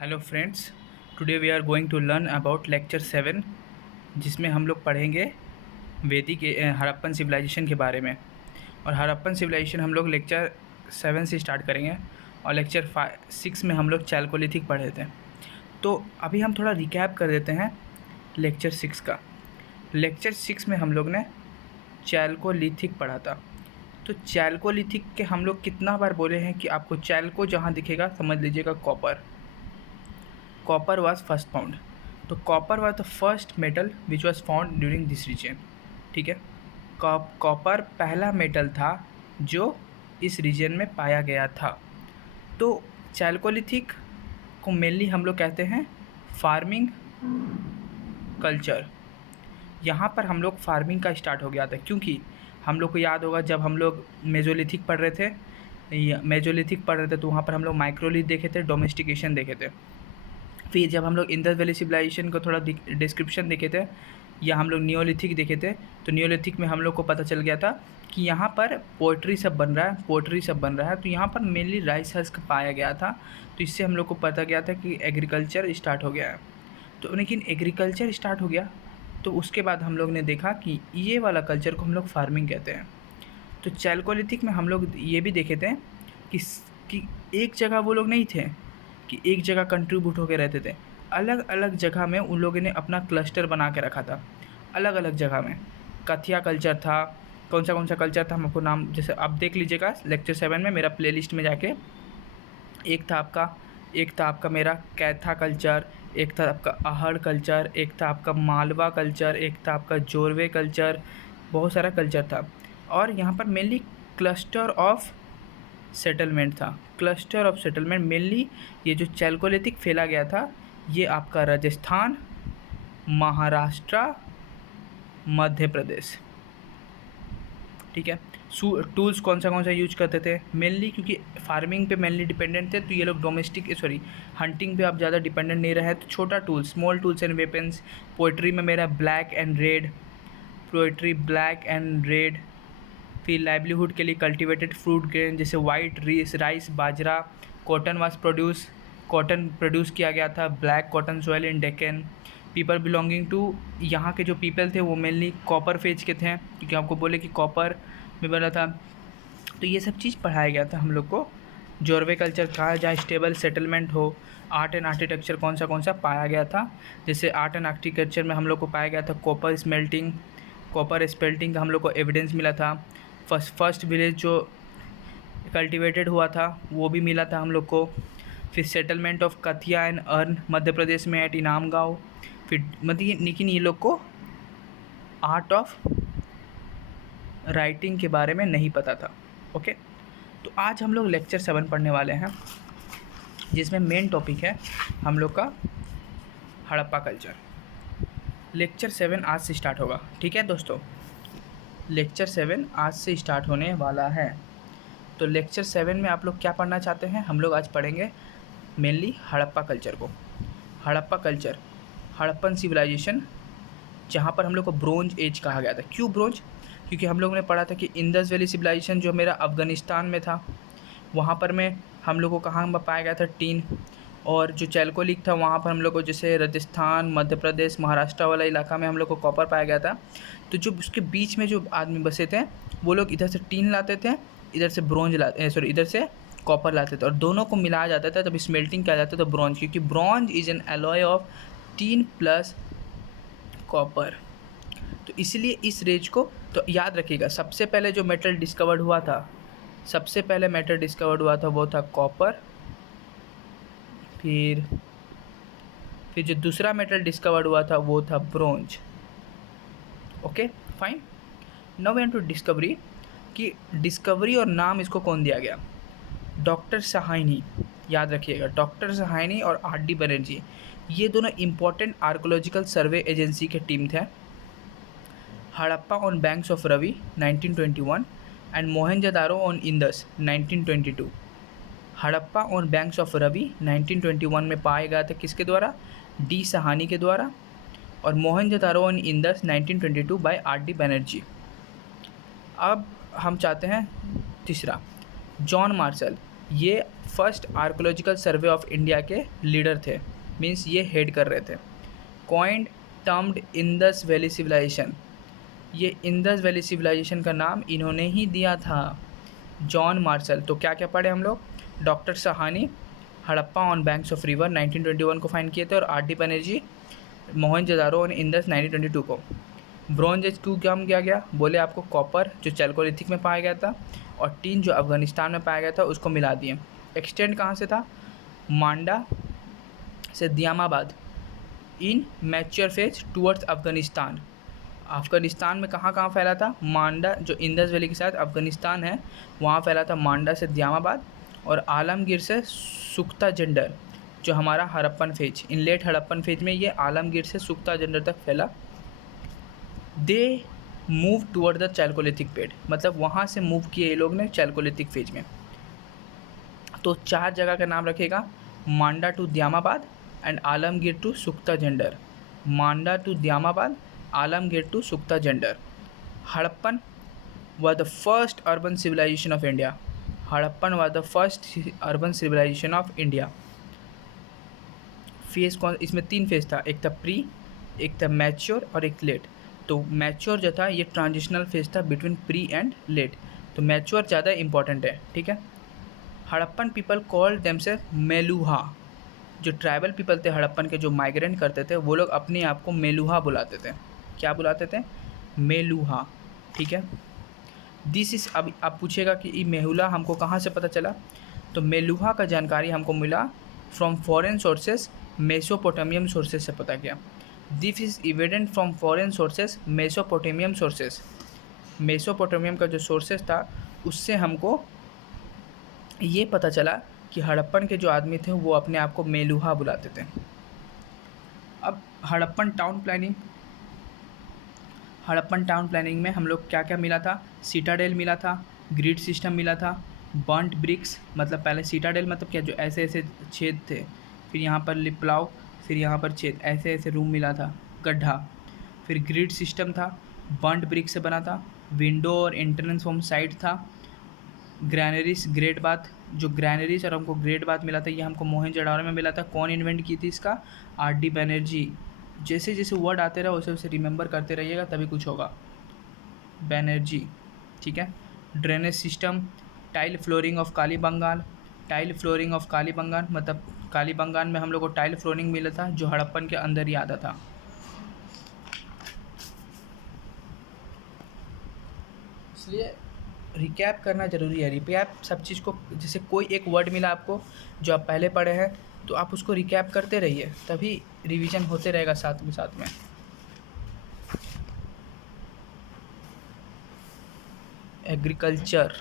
Hello friends, today we are going to learn about lecture 7, जिसमें हम लोग पढ़ेंगे वैदिक हड़प्पन सिविलाइजेशन के बारे में। और हड़प्पन सिविलाइजेशन हम लोग लेक्चर 7 से स्टार्ट करेंगे और लेक्चर 6 में हम लोग चैल्कोलिथिक पढ़े थे। तो अभी हम थोड़ा रिकैप कर देते हैं लेक्चर 6 का। लेक्चर 6 में हम लोग ने चैल्कोलिथिक पढ़ा था। तो चैल्कोलिथिक के हम लोग कितना बार बोले हैं कि आपको चैल्को जहाँ दिखेगा समझ लीजिएगा कॉपर was first found। तो copper was the first metal which was found during this region। ठीक है, कॉपर पहला मेटल था जो इस रीजन में पाया गया था। तो चैल्कोलिथिक को मेनली हम लोग कहते हैं फार्मिंग कल्चर। यहाँ पर हम लोग फार्मिंग का स्टार्ट हो गया था, क्योंकि हम लोग को याद होगा जब हम लोग मेजोलिथिक पढ़ रहे थे तो वहाँ पर हम लोग माइक्रोलिथ देखे थे, डोमेस्टिकेशन देखे थे। फिर जब हम लोग इंडस वैली सिविलाइजेशन को थोड़ा डिस्क्रिप्शन देखे थे या हम लोग नियोलिथिक देखे थे, तो नियोलिथिक में हम लोग को पता चल गया था कि यहाँ पर पोइट्री सब बन रहा है। तो यहाँ पर मेनली राइस हस्क पाया गया था। तो इससे हम लोग को पता गया था कि एग्रीकल्चर स्टार्ट हो गया है। तो लेकिन एग्रीकल्चर स्टार्ट हो गया तो उसके बाद हम लोग ने देखा कि ये वाला कल्चर को हम लोग फार्मिंग कहते हैं। तो चैल्कोलिथिक में हम लोग ये भी देखे थे कि एक जगह वो लोग नहीं थे कि एक जगह कंट्रीब्यूट होकर रहते थे। अलग अलग जगह में उन लोगों ने अपना क्लस्टर बना के रखा था। अलग अलग जगह में कथिया कल्चर था, कौन सा कल्चर था हम आपको नाम जैसे आप देख लीजिएगा लेक्चर 7 में मेरा प्लेलिस्ट में जाके। एक था आपका मेरा कैथा कल्चर, एक था आपका आहड़ कल्चर, एक था आपका मालवा कल्चर, एक था आपका जोरवे कल्चर। बहुत सारा कल्चर था। और यहाँ पर मेनली क्लस्टर ऑफ सेटलमेंट था। क्लस्टर ऑफ सेटलमेंट मेनली ये जो चैल्कोलिथिक फैला गया था ये आपका राजस्थान, महाराष्ट्र, मध्य प्रदेश। ठीक है। टूल्स कौन सा यूज करते थे मेनली, क्योंकि फार्मिंग पे मेनली डिपेंडेंट थे। तो ये लोग हंटिंग पे आप ज़्यादा डिपेंडेंट नहीं रहे। तो छोटा tools, small tools and weapons. Pottery में मेरा ब्लैक एंड रेड। फिर लाइवलीहुड के लिए कल्टिवेटेड फ्रूट ग्रेन जैसे वाइट राइस, बाजरा। कॉटन प्रोड्यूस किया गया था, black cotton soil in Deccan. People belonging to, यहाँ के जो पीपल थे वो मेनली कॉपर फेज के थे, क्योंकि आपको बोले कि कॉपर में बना था। तो ये सब चीज़ पढ़ाया गया था हम लोग को। जोरवे कल्चर कहा जहाँ स्टेबल सेटलमेंट हो। आर्ट एंड आर्किटेक्चर कौन सा पाया गया था, जैसे आर्ट एंड आर्किटेक्चर में हम लोग को पाया गया था कॉपर स्मेल्टिंग का हम लोग को एविडेंस मिला था। फर्स्ट विलेज जो कल्टिवेटेड हुआ था वो भी मिला था हम लोग को। फिर settlement of कथिया and earn Madhya Pradesh में एट इनाम गाँव। फिर मतलब लेकिन ये लोग को आर्ट ऑफ राइटिंग के बारे में नहीं पता था। ओके, तो आज हम लोग लेक्चर 7 पढ़ने वाले हैं, जिसमें मेन टॉपिक है हम लोग का हड़प्पा कल्चर। लेक्चर 7 आज से स्टार्ट होगा। ठीक है दोस्तों, लेक्चर 7 आज से स्टार्ट होने वाला है। तो लेक्चर 7 में आप लोग क्या पढ़ना चाहते हैं, हम लोग आज पढ़ेंगे मेनली हड़प्पा कल्चर को। हड़प्पा कल्चर, हड़प्पन सिविलाइजेशन, जहाँ पर हम लोग को ब्रोंज एज कहा गया था। क्यों ब्रोंज? क्योंकि हम लोग ने पढ़ा था कि इंडस वैली सिविलाइजेशन जो मेरा अफ़गानिस्तान में था, वहाँ पर में हम लोग को कहाँ पाया गया था, टीन। और जो चैल्कोलिक था वहाँ पर हम लोग को जैसे राजस्थान, मध्य प्रदेश, महाराष्ट्र वाला इलाका में हम लोग को कॉपर पाया गया था। तो जो उसके बीच में जो आदमी बसे थे वो लोग इधर से टीन लाते थे, इधर से कॉपर लाते थे, और दोनों को मिलाया जाता था, तब स्मेल्टिंग किया जाता था ब्रॉन्ज, क्योंकि bronze is an alloy of tin plus copper. तो इसलिए इस रेज को तो याद रखिएगा। सबसे पहले जो मेटल डिस्कवर्ड हुआ था वो था कॉपर। फिर जो दूसरा मेटल डिस्कवर्ड हुआ था वो था bronze. Okay fine. Now we to discovery कि डिस्कवरी और नाम इसको कौन दिया गया, डॉक्टर सहानी। याद रखिएगा, डॉक्टर सहानी और आर.डी. बनर्जी, ये दोनों इम्पोर्टेंट आर्कोलॉजिकल सर्वे एजेंसी के टीम थे। Harappa on banks of Ravi 1921 and Mohenjodaro on Indus 1922। Harappa on banks of Ravi 1921 में पाया गया था किसके द्वारा, डी सहानी के द्वारा, और Mohenjodaro on Indus 1922 by R D. Banerjee. अब हम चाहते हैं तीसरा, जॉन मार्शल। ये first archaeological survey of India के लीडर थे, मीन्स ये हेड कर रहे थे। Coined termed Indus valley civilization, ये इंदस वैली सिविलाइजेशन का नाम इन्होंने ही दिया था, जॉन मार्शल। तो क्या क्या पढ़े हम लोग? Doctor Sahani Harappa on banks of river 1921 को फाइंड किए थे, और आर डी बनर्जी मोहनजोदारो और इंदस 1922 को। ब्रॉन्ज एज क्यों काम किया गया? बोले आपको कॉपर जो चैल्कोलिथिक में पाया गया था और टीन जो अफगानिस्तान में पाया गया था उसको मिला दिए। एक्सटेंड कहाँ से था? मांडा से Daimabad in mature phase towards Afghanistan. Afghanistan में कहाँ कहाँ फैला था? मांडा जो इंदस वैली के साथ अफगानिस्तान है वहाँ फैला था, मांडा से दियामाबाद, और आलमगीर से सुख्ता जंडर जो हमारा हड़प्पन फेज, इन लेट हड़प्पन फेज में ये आलमगीर से सुख्ता जंडर तक फैला। They move toward the Chalcolithic paid, मतलब वहाँ से मूव किए ये लोग ने चैल्कोलिथिक फेज में। तो 4 जगह का नाम रखेगा, Manda to Daimabad and Alamgir to Sukhta Jandar. Manda to Daimabad, Alamgir to Sukhta Jandar. Harappan was the first urban civilization of India. Harappan was the first urban civilization of India. Phase कौन? इसमें 3 फेज था, एक था प्री, एक था मैच्योर और एक लेट। तो मैच्योर जो था ये ट्रांजिशनल फेज था बिटवीन प्री एंड लेट, तो मैच्योर ज़्यादा इंपॉर्टेंट है, ठीक है। Harappan people called themselves Meluha, जो ट्राइबल पीपल थे हड़प्पन के जो माइग्रेंट करते थे वो लोग अपने आप को मेलुहा बुलाते थे। क्या बुलाते थे? मेलुहा, ठीक है। दिस इज़, अब आप पूछेगा कि ये मेहुला हमको कहाँ से पता चला? तो मेलुहा का जानकारी हमको मिला फ्रॉम फॉरेन सोर्सेस, मेसोपोटामियम सोर्सेस से पता किया। This is evident from foreign sources, मेसोपोटामियम sources. मेसोपोटामियम का जो सोर्सेस था उससे हमको ये पता चला कि हड़प्पन के जो आदमी थे वो अपने आप को मेलुहा बुलाते थे। अब Harappan town planning, Harappan town planning में हम लोग क्या क्या मिला था? सीटाडेल मिला था, ग्रिड सिस्टम मिला था, बर्न्ट ब्रिक्स, मतलब पहले सीटाडेल मतलब क्या, जो ऐसे ऐसे छेद थे, फिर यहाँ पर लिपलाव, फिर यहाँ पर छेद, ऐसे ऐसे रूम मिला था, गड्ढा। फिर ग्रिड सिस्टम था, बर्न्ट ब्रिक से बना था, विंडो और एंट्रेंस फ्रॉम साइड था, ग्रैनरीज, ग्रेट बाथ, जो ग्रैनरीज और हमको ग्रेट बाथ मिला था ये हमको मोहनजोदाड़ो में मिला था। कौन इन्वेंट की थी इसका? R D Banerjee. जैसे जैसे वर्ड आते रहे वैसे वैसे रिमेंबर करते रहिएगा तभी कुछ होगा। बनर्जी, ठीक है। Drainage system, tile flooring of Kalibangan, tile flooring of Kalibangan मतलब कालीबंगान में हम लोग को टाइल फ्लोरिंग मिला था जो हड़प्पन के अंदर ही आता था। इसलिए रिकैप करना ज़रूरी है। रिकैप सब चीज़ को, जैसे कोई एक वर्ड मिला आपको जो आप पहले पढ़े हैं तो आप उसको रिकैप करते रहिए, तभी रिवीजन होते रहेगा साथ में। एग्रीकल्चर,